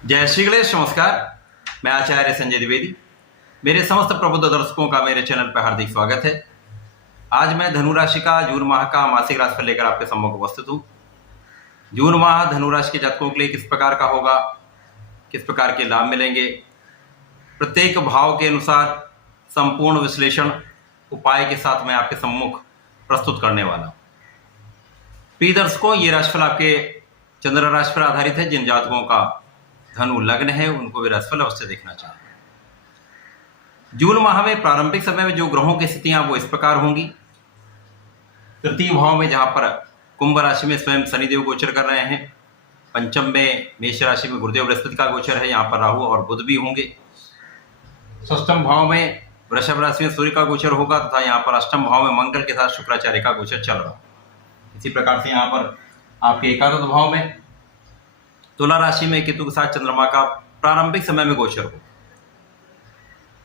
जय श्री गणेश। नमस्कार, मैं आचार्य संजय द्विवेदी। मेरे समस्त प्रबुद्ध दर्शकों का मेरे चैनल पर हार्दिक स्वागत है। आज मैं धनु राशि का जून माह का मासिक राशिफल लेकर आपके सम्मुख उपस्थित हूँ। जून माह धनु राशि के जातकों के लिए किस प्रकार का होगा, किस प्रकार के लाभ मिलेंगे, प्रत्येक भाव के अनुसार संपूर्ण विश्लेषण उपाय के साथ मैं आपके सम्मुख प्रस्तुत करने वाला हूँ। प्रिय दर्शकों, ये राशिफल आपके चंद्र राशि पर आधारित है। जिन जातकों का धनु लग्न है उनको भी राशिफल अवश्य देखना चाहिए। जून माह में प्रारंभिक समय में जो ग्रहों की स्थितियां वो इस प्रकार होंगी। तृतीय भाव में जहां पर कुंभ राशि में स्वयं शनिदेव गोचर कर रहे हैं, पंचम में मेष राशि में गुरुदेव बृहस्पति का गोचर है, यहाँ पर राहु और बुध भी होंगे। षष्ठम भाव में वृषभ राशि में सूर्य का गोचर होगा तथा यहाँ पर अष्टम भाव में मंगल के साथ शुक्राचार्य का गोचर चल रहा है। इसी प्रकार से यहाँ पर आपके एकादश भाव में तुला राशि में केतु के साथ चंद्रमा का प्रारंभिक समय में गोचर हो।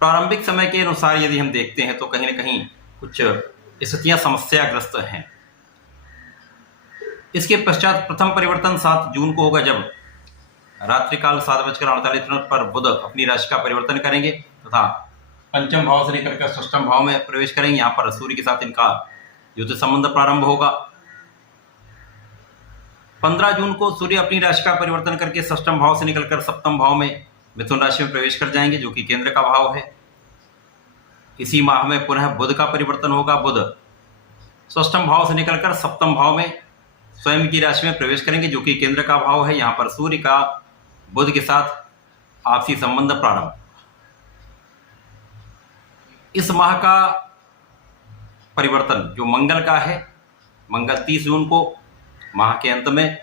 प्रारंभिक समय के अनुसार यदि हम देखते हैं तो कहीं ना कहीं कुछ स्थितियां समस्याग्रस्त हैं। इसके पश्चात प्रथम परिवर्तन 7 जून को होगा, जब रात्रिकाल 7:48 पर बुध अपनी राशि का परिवर्तन करेंगे तथा पंचम भाव से निकलकर षष्ठम भाव में प्रवेश करेंगे। यहाँ पर सूर्य के साथ इनका युद्ध संबंध प्रारंभ होगा। 15 जून को सूर्य अपनी राशि का परिवर्तन करके षष्ठम भाव से निकलकर सप्तम भाव में मिथुन राशि में प्रवेश कर जाएंगे, जो कि केंद्र का भाव है। इसी माह में पुनः बुध का परिवर्तन होगा। बुध षष्ठम भाव से निकलकर सप्तम भाव में स्वयं की राशि में प्रवेश करेंगे, जो कि केंद्र का भाव है। यहाँ पर सूर्य का बुध के साथ आपसी संबंध प्रारंभ। इस माह का परिवर्तन जो मंगल का है, मंगल 30 जून को माह के अंत में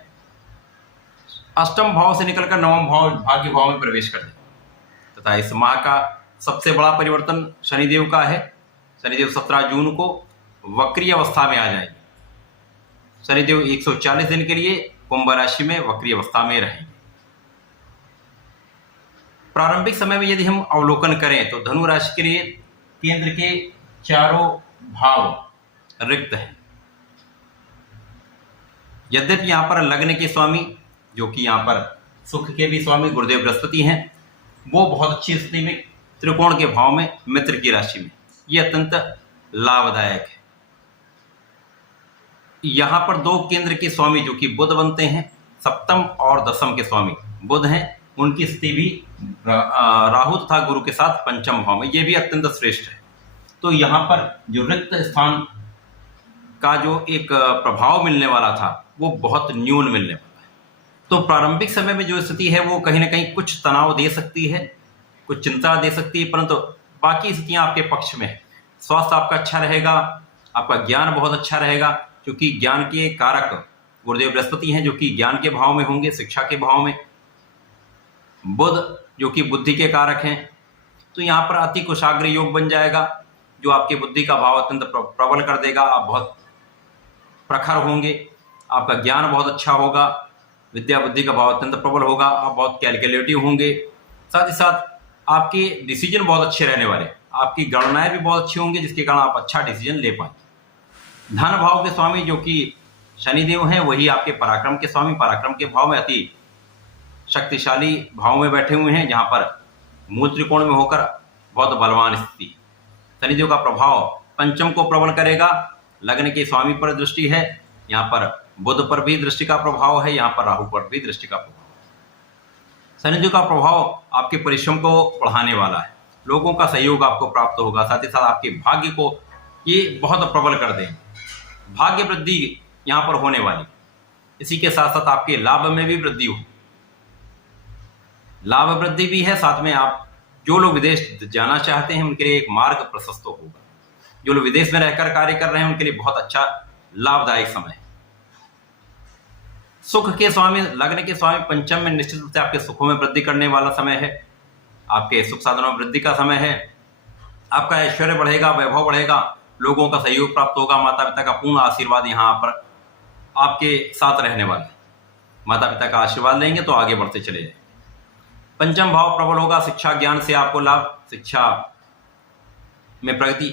अष्टम भाव से निकलकर नवम भाव भाग्य भाव में प्रवेश कर देंगे तथा इस माह का सबसे बड़ा परिवर्तन शनिदेव का है। शनिदेव 17 जून को वक्रीय अवस्था में आ जाएंगे। शनिदेव 140 दिन के लिए कुंभ राशि में वक्रीय अवस्था में रहेंगे। प्रारंभिक समय में यदि हम अवलोकन करें तो धनु राशि के लिए केंद्र के चारों भाव रिक्त हैं। यद्यपि यहाँ पर लग्न के स्वामी, जो कि यहाँ पर सुख के भी स्वामी गुरुदेव बृहस्पति हैं, वो बहुत अच्छी स्थिति में त्रिकोण के भाव में मित्र की राशि में, ये अत्यंत लाभदायक है। यहाँ पर 2 केंद्र के स्वामी जो कि बुध बनते हैं, सप्तम और दशम के स्वामी बुध हैं, उनकी स्थिति भी राहु तथा गुरु के साथ पंचम भाव में, ये भी अत्यंत श्रेष्ठ है। तो यहाँ पर जो रिक्त स्थान का जो एक प्रभाव मिलने वाला था वो बहुत न्यून मिलने वाला है। तो प्रारंभिक समय में जो स्थिति है वो कहीं ना कहीं कुछ तनाव दे सकती है, कुछ चिंता दे सकती है, परंतु बाकी स्थितियां आपके पक्ष में है। स्वास्थ्य आपका अच्छा रहेगा, आपका ज्ञान बहुत अच्छा रहेगा, क्योंकि ज्ञान के कारक गुरुदेव बृहस्पति हैं, जो कि ज्ञान के भाव में होंगे, शिक्षा के भाव में। बुध जो कि बुद्धि के कारक हैं, तो यहाँ पर अति कुशाग्र योग बन जाएगा, जो आपकी बुद्धि का भाव अत्यंत प्रबल कर देगा। आप बहुत प्रखर होंगे, आपका ज्ञान बहुत अच्छा होगा, विद्या बुद्धि का भाव अत्यंत प्रबल होगा, आप बहुत कैलकुलेटिव होंगे। साथ ही साथ आपके डिसीजन बहुत अच्छे रहने वाले, आपकी गणनाएं भी बहुत अच्छी होंगी, जिसके कारण आप अच्छा डिसीजन ले पाएंगे। धन भाव के स्वामी जो कि शनिदेव हैं, वही आपके पराक्रम के स्वामी, पराक्रम के भाव में अति शक्तिशाली भाव में बैठे हुए हैं, जहां पर मूल त्रिकोण में होकर बहुत बलवान स्थिति। शनिदेव का प्रभाव पंचम को प्रबल करेगा। लग्न के स्वामी पर दृष्टि है, यहाँ पर बुध पर भी दृष्टि का प्रभाव है, यहाँ पर राहु पर भी दृष्टि का प्रभाव। शनिदेव का प्रभाव आपके परिश्रम को बढ़ाने वाला है, लोगों का सहयोग आपको प्राप्त होगा। साथ ही साथ आपके भाग्य को ये बहुत प्रबल कर देंगे, भाग्य वृद्धि यहाँ पर होने वाली। इसी के साथ साथ आपके लाभ में भी वृद्धि हो, लाभ वृद्धि भी है। साथ में आप जो लोग विदेश जाना चाहते हैं उनके लिए एक मार्ग प्रशस्त होगा। जो लोग विदेश में रहकर कार्य कर रहे हैं उनके लिए बहुत अच्छा लाभदायक समय है। सुख के स्वामी, लग्न के स्वामी पंचम में निश्चित रूप से आपके सुखों में वृद्धि करने वाला समय है, आपके सुख साधनों में वृद्धि का समय है। आपका ऐश्वर्य बढ़ेगा, वैभव बढ़ेगा, लोगों का सहयोग प्राप्त होगा, माता पिता का पूर्ण आशीर्वाद यहाँ पर आपके साथ रहने वाला है। माता पिता का आशीर्वाद लेंगे तो आगे बढ़ते चले जाएंगे। पंचम भाव प्रबल होगा, शिक्षा ज्ञान से आपको लाभ, शिक्षा में प्रगति,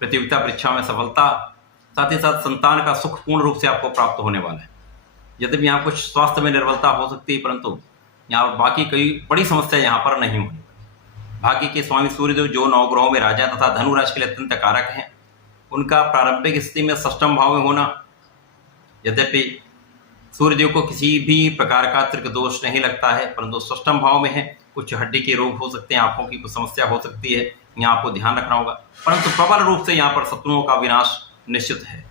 प्रतियोगिता परीक्षा में सफलता, साथ ही साथ संतान का सुख पूर्ण रूप से आपको प्राप्त होने वाला है। यद्यपि यहाँ कुछ स्वास्थ्य में निर्बलता हो सकती है, परंतु यहाँ पर बाकी कोई बड़ी समस्या यहाँ पर नहीं होनी। भाग्य के स्वामी सूर्यदेव जो नवग्रहों में राजा तथा धनु राशि के लिए अत्यंत कारक हैं, उनका प्रारंभिक स्थिति में षष्ठम भाव में होना, यद्यपि सूर्यदेव को किसी भी प्रकार का त्रिक दोष नहीं लगता है, परंतु षष्ठम भाव में है, कुछ हड्डी के रोग हो सकते हैं, आंखों की कुछ समस्या हो सकती है, यहाँ आपको ध्यान रखना होगा। परंतु प्रबल रूप से यहाँ पर शत्रुओं का विनाश निश्चित है।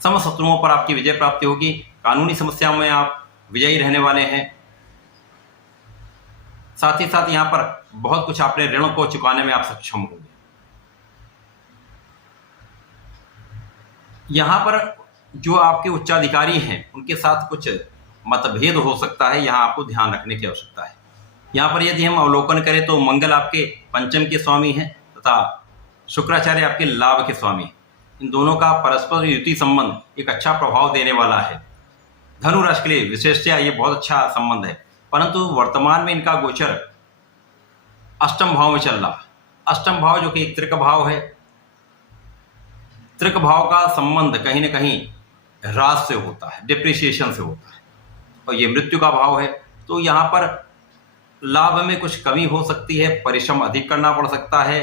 सम शत्रुओं पर आपकी विजय प्राप्ति होगी। कानूनी समस्याओं में आप विजयी रहने वाले हैं। साथ ही साथ यहाँ पर बहुत कुछ अपने ऋणों को चुकाने में आप सक्षम होंगे। यहाँ पर जो आपके उच्चाधिकारी हैं उनके साथ कुछ मतभेद हो सकता है, यहाँ आपको ध्यान रखने की आवश्यकता है। यहाँ पर यदि हम अवलोकन करें तो मंगल आपके पंचम के स्वामी हैं तथा शुक्राचार्य आपके लाभ के स्वामी हैं। इन दोनों का परस्पर युति संबंध एक अच्छा प्रभाव देने वाला है। धनु राशि के लिए विशेषतया ये बहुत अच्छा संबंध है, परंतु वर्तमान में इनका गोचर अष्टम भाव में चल रहा है। अष्टम भाव जो कि एक त्रिक भाव है, त्रिक भाव का संबंध कहीं ना कहीं ह्रास से होता है, डिप्रिसिएशन से होता है, और ये मृत्यु का भाव है। तो यहाँ पर लाभ में कुछ कमी हो सकती है, परिश्रम अधिक करना पड़ सकता है।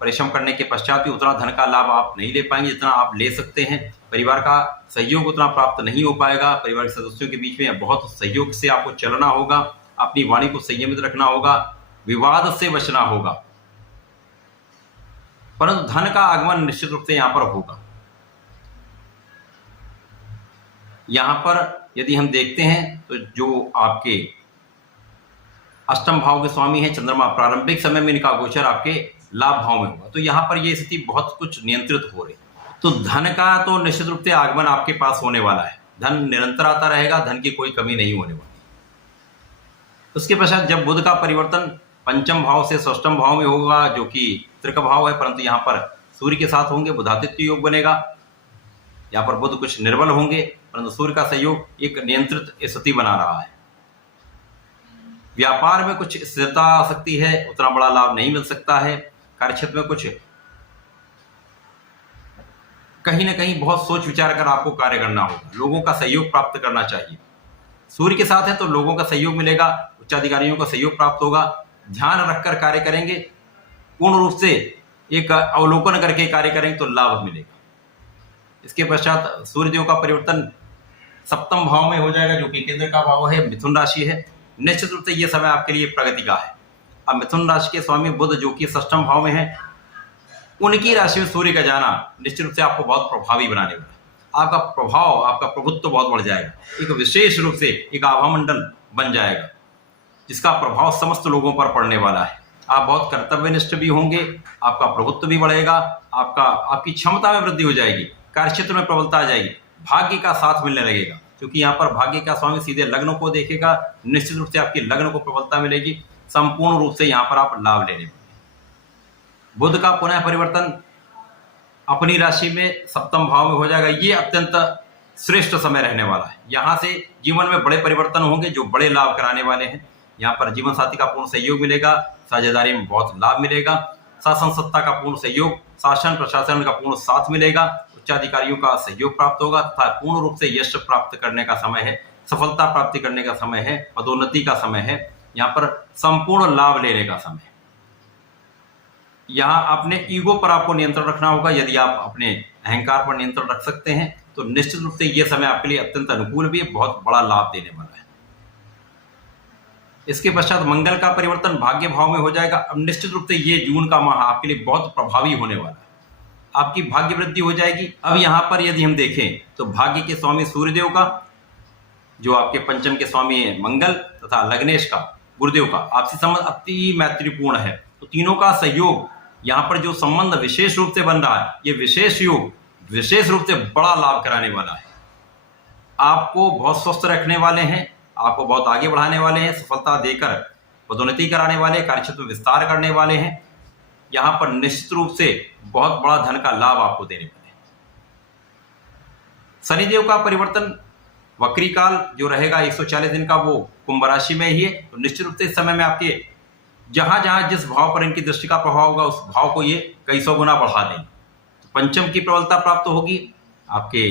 परिश्रम करने के पश्चात भी उतना धन का लाभ आप नहीं ले पाएंगे जितना आप ले सकते हैं। परिवार का सहयोग उतना प्राप्त नहीं हो पाएगा। परिवार के सदस्यों के बीच में बहुत सहयोग से आपको चलना होगा। अपनी वाणी को संयमित रखना होगा, विवाद से बचना होगा, परंतु धन का आगमन निश्चित रूप से यहां पर होगा। यहां पर यदि हम देखते हैं तो जो आपके अष्टम भाव के स्वामी हैं चंद्रमा, प्रारंभिक समय में इनका गोचर आपके लाभ भाव में होगा। तो यहां पर यह स्थिति बहुत कुछ नियंत्रित हो रही। तो धन का तो निश्चित रूप से आगमन आपके पास होने वाला है। धन निरंतर आता रहेगा, धन की कोई कमी नहीं होने वाली। उसके पश्चात जब बुध का परिवर्तन पंचम भाव से षष्ठम भाव में होगा, जो कि त्रिक भाव है, परंतु यहाँ पर सूर्य के साथ होंगे, बुधादित्य योग बनेगा। यहाँ पर बुध कुछ निर्बल होंगे, परंतु सूर्य का सहयोग एक नियंत्रित स्थिति बना रहा है। व्यापार में कुछ स्थिरता आ सकती है, उतना बड़ा लाभ नहीं मिल सकता है। कार्यक्षेत्र में कुछ कहीं ना कहीं बहुत सोच विचार कर आपको कार्य करना होगा। लोगों का सहयोग प्राप्त करना चाहिए। सूर्य के साथ है तो लोगों का सहयोग मिलेगा, उच्चाधिकारियों का सहयोग प्राप्त होगा। ध्यान रखकर कार्य करेंगे, पूर्ण रूप से एक अवलोकन करके कार्य करेंगे तो लाभ मिलेगा। इसके पश्चात सूर्यदेव का परिवर्तन सप्तम भाव में हो जाएगा, जो कि केंद्र का भाव है, मिथुन राशि है। निश्चित रूप से यह समय आपके लिए प्रगति का है। अब मिथुन राशि के स्वामी बुध जो कि षष्ठम भाव में है, उनकी राशि में सूर्य का जाना निश्चित रूप से आपको बहुत प्रभावी बनाने वाला है। आपका प्रभाव, आपका प्रभुत्व बहुत बढ़ जाएगा। एक विशेष रूप से एक आभामंडल बन जाएगा जिसका प्रभाव समस्त लोगों पर पड़ने वाला है। आप बहुत कर्तव्यनिष्ठ भी होंगे, आपका प्रभुत्व भी बढ़ेगा, आपकी क्षमता में वृद्धि हो जाएगी, कार्यक्षेत्र में प्रबलता आ जाएगी, भाग्य का साथ मिलने लगेगा। क्योंकि यहाँ पर भाग्य का स्वामी सीधे लग्न को देखेगा, निश्चित रूप से आपकी लग्न को प्रबलता मिलेगी। संपूर्ण रूप से यहाँ पर आप लाभ लेने वाले। बुध का पुनः परिवर्तन अपनी राशि में सप्तम भाव में हो जाएगा। ये अत्यंत श्रेष्ठ समय रहने वाला है। यहाँ से जीवन में बड़े परिवर्तन होंगे जो बड़े लाभ कराने वाले हैं। यहाँ पर जीवन साथी का पूर्ण सहयोग मिलेगा, साझेदारी में बहुत लाभ मिलेगा, शासन सत्ता का पूर्ण सहयोग, शासन प्रशासन का पूर्ण साथ मिलेगा, उच्चाधिकारियों का सहयोग प्राप्त होगा तथा पूर्ण रूप से यश प्राप्त करने का समय है, सफलता प्राप्ति करने का समय है, पदोन्नति का समय है, यहाँ पर संपूर्ण लाभ लेने का समय है। यहाँ अपने ईगो पर आपको नियंत्रण रखना होगा। यदि आप अपने अहंकार पर नियंत्रण रख सकते हैं तो निश्चित रूप से यह समय आपके लिए अत्यंत अनुकूल भी है, बहुत बड़ा लाभ देने वाला है। इसके पश्चात मंगल का परिवर्तन भाग्य भाव में हो जाएगा। अब निश्चित रूप से ये जून का माह आपके लिए बहुत प्रभावी होने वाला है। आपकी भाग्य वृद्धि हो जाएगी। अब यहाँ पर यदि हम देखें तो भाग्य के स्वामी सूर्यदेव का, जो आपके पंचम के स्वामी है मंगल, तथा लग्नेश का गुरुदेव का आपसी संबंध अति मैत्रीपूर्ण है। तो तीनों का सहयोग, यहाँ पर जो संबंध विशेष रूप से बन रहा है, ये विशेष योग विशेष रूप से बड़ा लाभ कराने वाला है। आपको बहुत स्वस्थ रखने वाले हैं, आपको बहुत आगे बढ़ाने वाले हैं, सफलता देकर पदोन्नति कराने वाले, कार्यक्षेत्र में विस्तार करने वाले हैं। यहाँ पर निश्चित रूप से बहुत बड़ा धन का लाभ आपको देने वाले हैं। शनिदेव का परिवर्तन वक्री काल जो रहेगा 140 दिन का, वो कुंभ राशि में ही है। तो निश्चित रूप से इस समय में आपके जहां जहां जिस भाव पर इनकी दृष्टि का प्रभाव होगा, उस भाव को ये कई सौ गुना बढ़ा देंगे। तो पंचम की प्रबलता प्राप्त होगी, आपके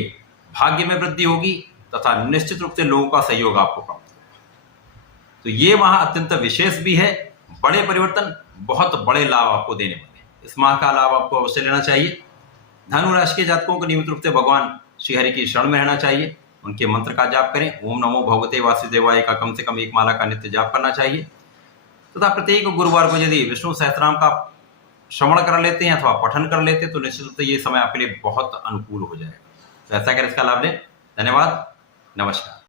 भाग्य में वृद्धि होगी तथा निश्चित रूप से लोगों का सहयोग आपको प्राप्त होगा। तो ये माह अत्यंत विशेष भी है, बड़े परिवर्तन, बहुत बड़े लाभ आपको देने वाले हैं। इस माह का लाभ आपको अवश्य लेना चाहिए। धनु राशि के जातकों को नियमित रूप से भगवान श्रीहरि की शरण में रहना चाहिए, उनके मंत्र का जाप करें। ओम नमो भगवते वासुदेवाय का कम से कम 1 माला का नित्य जाप करना चाहिए तथा प्रत्येक गुरुवार को यदि विष्णु सहस्त्रनाम का श्रवण कर लेते हैं अथवा पठन कर लेते हैं तो निश्चित रूप से ये समय आपके लिए बहुत अनुकूल हो जाएगा। तो ऐसा कर इसका लाभ लें। धन्यवाद, नमस्कार।